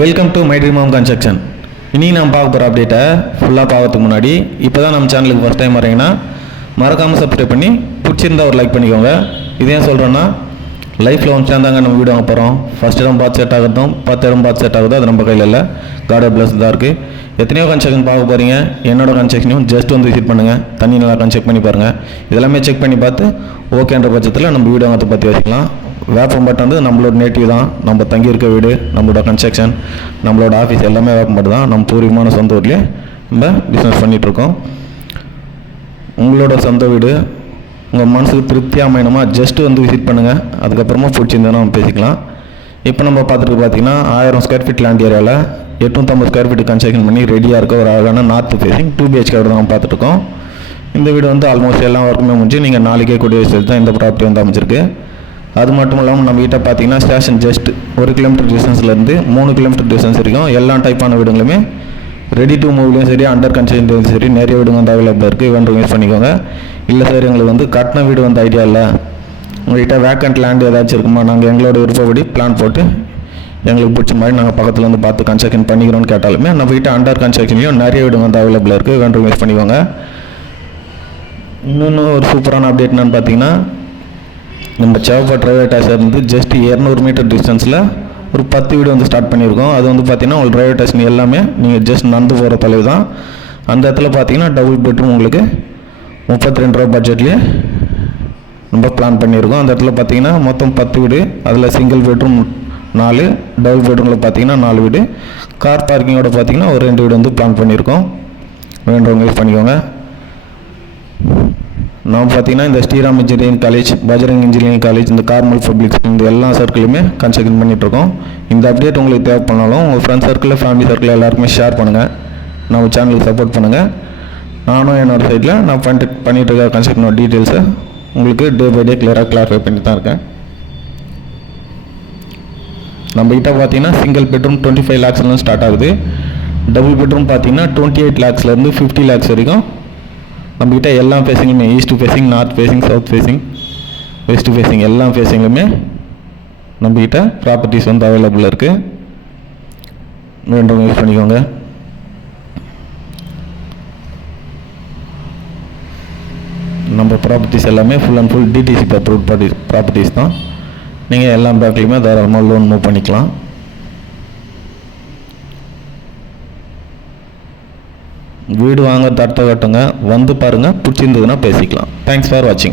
Welcome to my dream home construction இனி நம்ம பார்க்க போகிற அப்டேட்டை ஃபுல்லாக பார்க்கறதுக்கு முன்னாடி இப்போ தான் நம்ம சேனலுக்கு ஃபஸ்ட் டைம் வரீங்கன்னா மறக்காமல் சப்ஸ்கிரைப் பண்ணி பிடிச்சிருந்தா ஒரு லைக் பண்ணிக்கோங்க. இது ஏன் சொல்கிறேன்னா லைஃப்பில் ஒன் சேர்ந்தாங்க நம்ம வீடு வாங்க போகிறோம் ஃபஸ்ட் இடம் பார்த்து செட் ஆகட்டும். பத்து இடம் பார்த்து செட் ஆகுது அது நம்ம கையில் இல்லை. கார்டு ப்ளஸ் தான் இருக்குது எத்தனையோ கன்ஸ்ட்ரக்ஷன் பார்க்க போகிறீங்க என்னோட கன்ஸ்ட்ரக்ஷனையும் ஜஸ்ட் வந்து விசிட் பண்ணுங்கள் தண்ணி நல்லா செக் பண்ணி பாருங்கள் இதெல்லாமே செக் பண்ணி பார்த்து ஓகேன்ற பட்சத்தில் நம்ம வீடு வாங்கத்தை பற்றி வச்சுக்கலாம் வேப்பம்பட்டு வந்து நம்மளோட நேட்டிவ் தான். நம்ம தங்கியிருக்க வீடு நம்மளோட கன்ஸ்ட்ரக்ஷன் நம்மளோட ஆஃபீஸ் எல்லாமே வேப்பம்பட்டு தான். நம்ம பூர்வீகமான சொந்த ஊர்லேயே நம்ம பிஸ்னஸ் பண்ணிகிட்ருக்கோம் உங்களோட சொந்த வீடு உங்கள் மனசுக்கு திருப்தியாக அமையணுமா? ஜஸ்ட் வந்து விசிட் பண்ணுங்கள் அதுக்கப்புறமா பிடிச்சிருந்தா நம்ம பேசிக்கலாம். இப்போ நம்ம பார்த்துட்டு பார்த்தீங்கன்னா ஆயிரம் ஸ்கொயர் ஃபீட் லேண்ட் ஏரியாவில் எட்நூற்றம்பது ஸ்கொயர் ஃபீட் கன்ஸ்ட்ரக்ஷன் பண்ணி ரெடியாக இருக்க ஒரு அழகான நார்த் ஃபேஸிங் டூ பிஹெச்கே வீடு தான் நம்ம இருக்கோம் இந்த வீடு வந்து ஆல்மோஸ்ட் எல்லா ஒர்க்குமே முடிஞ்சு நீங்கள் நாளைக்கே கூடிய விஷயத்தில் தான் இந்த ப்ராப்பர்ட்டி வந்து அமைச்சிருக்கு அது மட்டும் இல்லாமல் நம்ம கிட்ட பார்த்தீங்கன்னா ஸ்டேஷன் ஜஸ்ட் ஒரு கிலோமீட்டர் டிஸ்டன்ஸ்லேருந்து மூணு கிலோமீட்டர் டிஸ்டன்ஸ் வரைக்கும் எல்லா டைப்பான வீடுங்களுமே ரெடி டு மூவ்லேயும் சரி அண்டர் கன்ஸ்ட்ரக்ஷன்லையும் சரி நிறைய வீடுங்க வந்து அவைலபிளாக இருக்குது வேணும் யூஸ் பண்ணிக்கோங்க. இல்லை சார் எங்களுக்கு வந்து கட்டின வீடு வந்து ஐடியா இல்லை. உங்கள்கிட்ட வேக்கண்ட் லேண்ட் ஏதாச்சும் இருக்குமா? நாங்கள் எங்களோட விருப்பப்படி பிளான் போட்டு எங்களுக்கு பிடிச்ச மாதிரி நாங்கள் பக்கத்தில் வந்து பார்த்து கன்ஸ்ட்ரக்ஷன் பண்ணிக்கிறோம்னு கேட்டாலுமே நம்ம கிட்ட அண்டர் கன்ஸ்ட்ரக்ஷன்லையும் நிறைய வீடுங்க வந்து அவைலபிளாக இருக்குது வேணும் யூஸ் பண்ணிக்கோங்க. இன்னொன்று ஒரு சூப்பரான அப்டேட் என்னென்னு பார்த்தீங்கன்னா நம்ம சேவப்பா ரயில்வே ஸ்டேஷன் ஜஸ்ட் இரநூறு மீட்டர் டிஸ்டன்ஸில் ஒரு பத்து வீடு வந்து ஸ்டார்ட் பண்ணியிருக்கோம். அது வந்து பார்த்தீங்கன்னா உங்களுக்கு ரயில்வே ஸ்டேஷன் எல்லாமே நீங்கள் ஜஸ்ட் நடந்து போகிற தொலைவு தான். அந்த இடத்துல பார்த்தீங்கன்னா டபுள் பெட்ரூம் உங்களுக்கு முப்பத்தி ரெண்டு ரூபா பட்ஜெட்லேயே நம்ம பிளான் பண்ணியிருக்கோம். அந்த இடத்துல பார்த்தீங்கன்னா மொத்தம் பத்து வீடு. அதில் சிங்கிள் பெட்ரூம் நாலு டபுள் பெட்ரூமில் பார்த்தீங்கன்னா நாலு வீடு. கார் பார்க்கிங்கோட பார்த்தீங்கன்னா ஒரு ரெண்டு வீடு வந்து பிளான் பண்ணியிருக்கோம். வேண்டவங்க யூஸ் பண்ணிக்கோங்க. நான் பார்த்தீங்கன்னா இந்த Sriram engineering college Bajrang engineering college இந்த கார்மல் பப்ளிக் இந்த எல்லா சர்க்கிளுமே கன்ஸ்ட்ரக்ஷன் பண்ணிட்டு இருக்கோம் இந்த அப்டேட் உங்களுக்கு தேவைப்படனாலும் உங்கள் ஃப்ரெண்ட்ஸ் சர்க்கிளில் ஃபேமிலி சர்க்கிள் எல்லாருக்குமே ஷேர் பண்ணுங்கள் நம்ம சேனலுக்கு சப்போர்ட் பண்ணுங்கள் நானும் என்னோடய சைட்டில் நான் பண்ணிட்டு பண்ணிகிட்டு இருக்க கன்ஸ்ட்ரக்ஷனோட டீட்டெயில்ஸை உங்களுக்கு டே பை டே கிளியராக கிளாரிஃபை பண்ணி தான் இருக்கேன். நம்ம கிட்ட பார்த்தீங்கன்னா சிங்கிள் பெட்ரூம் டுவெண்ட்டி ஃபைவ் லேக்ஸ்லேருந்து ஸ்டார்ட் ஆகுது. டபுள் பெட்ரூம் பார்த்தீங்கன்னா டுவெண்ட்டி எயிட் லேக்ஸ்லேருந்து ஃபிஃப்டி லேக்ஸ் வரைக்கும் நம்மக்கிட்ட எல்லா ஃபேஸிங்குமே east facing north facing south facing west facing எல்லா ஃபேஸிங்லுமே நம்மக்கிட்ட ப்ராப்பர்ட்டிஸ் வந்து அவைலபிள் இருக்குது வேண்டவங்க யூஸ் பண்ணிக்கோங்க. நம்ம ப்ராப்பர்ட்டிஸ் எல்லாமே full and full DTC approve properties தான். நீங்கள் எல்லா பேங்க்லேயுமே தாராளமாக லோன் மூவ் பண்ணிக்கலாம். வீடு வாங்க தட்ட கட்டுங்க வந்து பாருங்கள் பிடிச்சிருந்ததுன்னா பேசிக்கலாம். தேங்க்ஸ் ஃபார் வாட்சிங்